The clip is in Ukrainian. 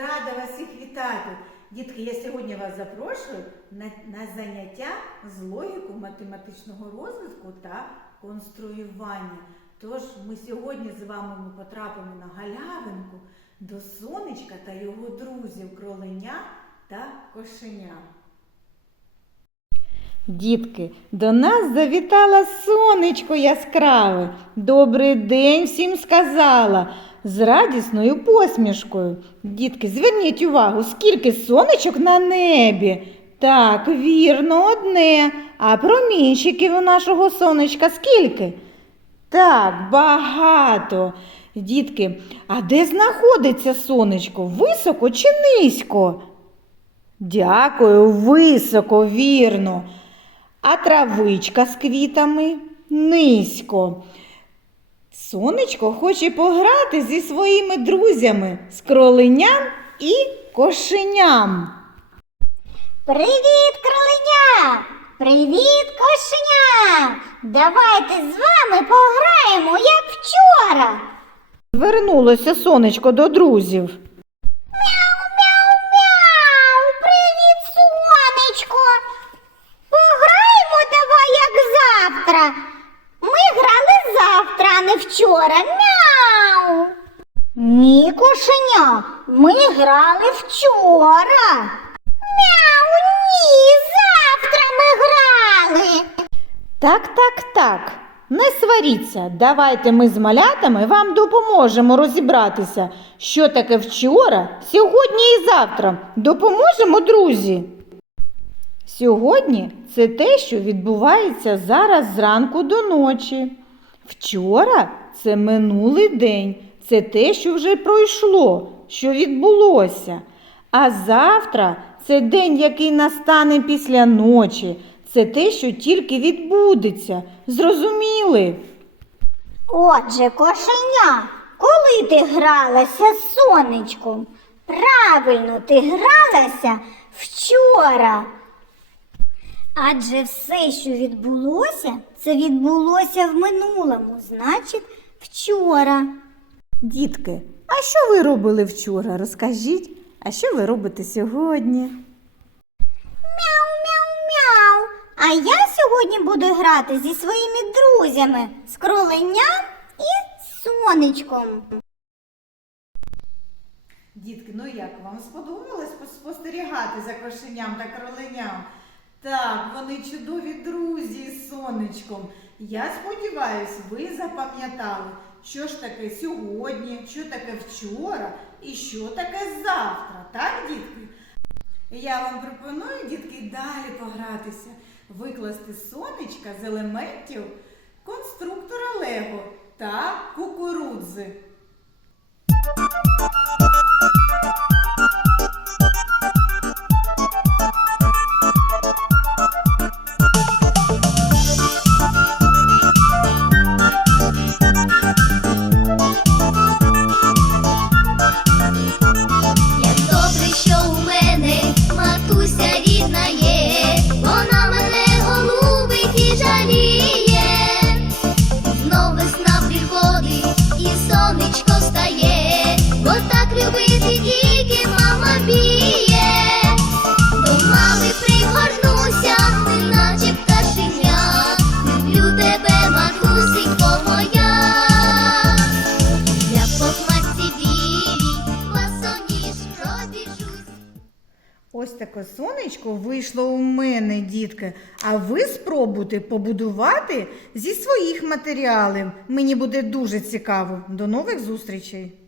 рада вас всіх вітати. Дітки, я сьогодні вас запрошую на, на заняття з логіку математичного розвитку та конструювання. Тож ми сьогодні з вами ми потрапимо на галявинку до сонечка та його друзів кроленя та кошеня. Дітки, до нас завітала сонечко яскраве. Добрий день всім сказала з радісною посмішкою. Дітки, зверніть увагу, скільки сонечок на небі. Так, вірно, одне. А промінчиків у нашого сонечка скільки? Так, багато. Дітки, а де знаходиться сонечко? Високо чи низько? Дякую, високо, вірно. А травичка з квітами низько. Сонечко хоче пограти зі своїми друзями, з кроленям і кошеням. Привіт, кроленя! Привіт, кошеня! Давайте з вами пограємо, як вчора. Звернулося сонечко до друзів. Завтра. Ми грали завтра, а не вчора. Мяу! Ні, кошеня, ми грали вчора. Мяу, ні, завтра ми грали. Так, так, так. Не сваріться. Давайте ми з малятами вам допоможемо розібратися, що таке вчора, сьогодні і завтра. Допоможемо, друзі. Сьогодні це те, що відбувається зараз зранку до ночі. Вчора це минулий день, це те, що вже пройшло, що відбулося. А завтра це день, який настане після ночі. Це те, що тільки відбудеться. Зрозуміли? Отже, кошеня, коли ти гралася з сонечком? Правильно, ти гралася вчора. Адже все, що відбулося, це відбулося в минулому, значить, вчора. Дітки, а що ви робили вчора? Розкажіть, а що ви робите сьогодні? Мяу-мяу-мяу. А я сьогодні буду грати зі своїми друзями з кроленям і сонечком. Дітки, ну як вам сподобалось спостерігати за кошеням та кроленям? Так, вони чудові друзі з сонечком. Я сподіваюся, ви запам'ятали, що ж таке сьогодні, що таке вчора і що таке завтра. Так, дітки? Я вам пропоную, дітки, далі погратися, викласти сонечка з елементів конструктора Лего та кукурудзи. Ось таке сонечко вийшло у мене, дітки. А ви спробуйте побудувати зі своїх матеріалів. Мені буде дуже цікаво. До нових зустрічей!